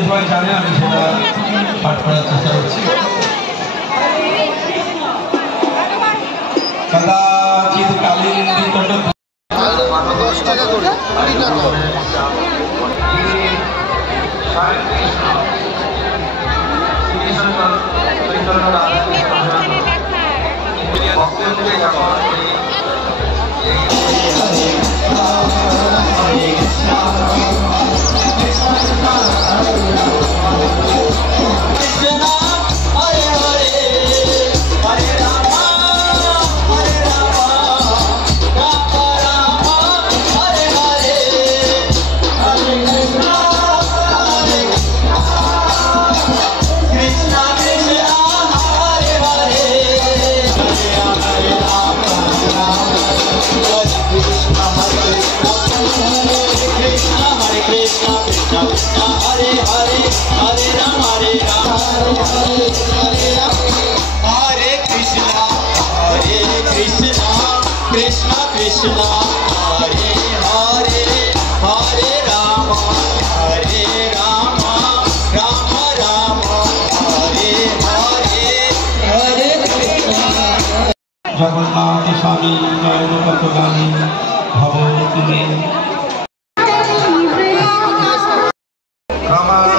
সবাই জানে আমি সেটা পাঠ করার চেষ্টা করছি। কদাচিৎ কালীন নিকট 10 টাকা করে 20 টাকা Krishna Krishna Hare Hare Hare Rama Hare Rama Rama Rama Hare Hare Hare Krishna Jagannath স্বামী জয়নপতগামী ভব তুমি রামা